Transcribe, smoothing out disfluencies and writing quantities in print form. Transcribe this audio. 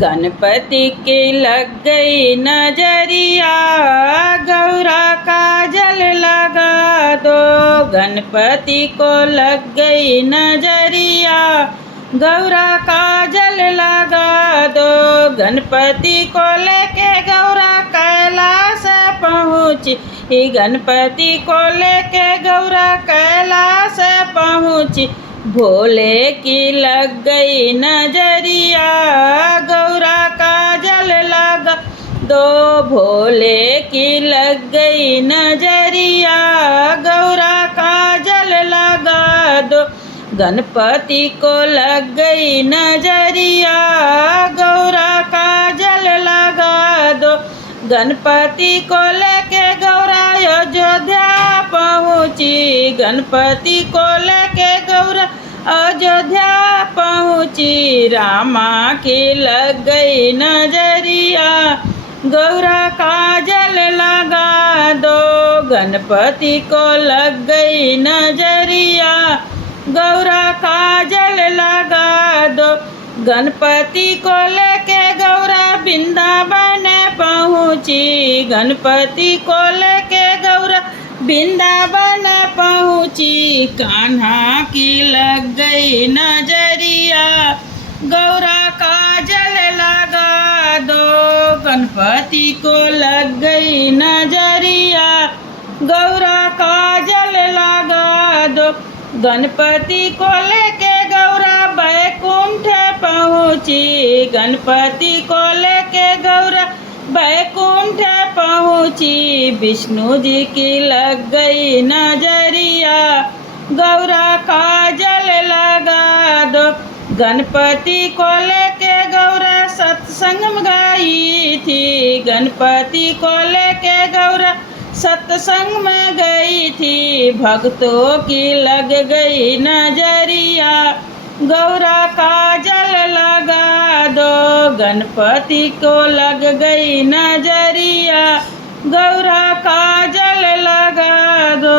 गणपति की लग गई नजरिया, गौरा काजल लगा दो। गणपति को लग गई नजरिया, गौरा काजल लगा दो। गणपति को लेके गौरा कैलाश पहुँची, गणपति को लेके गौरा कैलाश पहुँची। भोले की लग गई नजरिया, गौरा काजल लगा दो। भोले की लग गई नजरिया, गौरा काजल लगा दो। गणपति को लग गई नजरिया, गौरा काजल लगा दो। गणपति को लेके गौरा अयोध्या पहुँची, गणपति को लेके गौरा अयोध्या पहुँची। रामा की लग गई नजरिया, गौरा काजल लगा दो। गणपति को लग गई नजरिया, गौरा काजल लगा दो। गणपति को लेके गौरा वृंदावन पहुँची, गणपति को लेके गौरा वृंदावन पहुँची। कान्हा की लग गई नजरिया, गौरा काजल लगा दो। गणपति को लग गई नजरिया, गौरा काजल लगा दो। गणपति को लेके गौरा बैकुंठ पहुँची, गणपति को लेके गौरा बैकुंठ पहुँची। विष्णु जी की लग गई नजरिया, गौरा काजल लगा दो। गणपति को लेके गौरा सत्संग गई थी, गणपति को लेके गौरा सत्संग में गई थी। भक्तों की लग गई नजरिया, गौरा काजल लगा दो। गणपति को लग गई नजरिया, गौरा काजल लगा दो।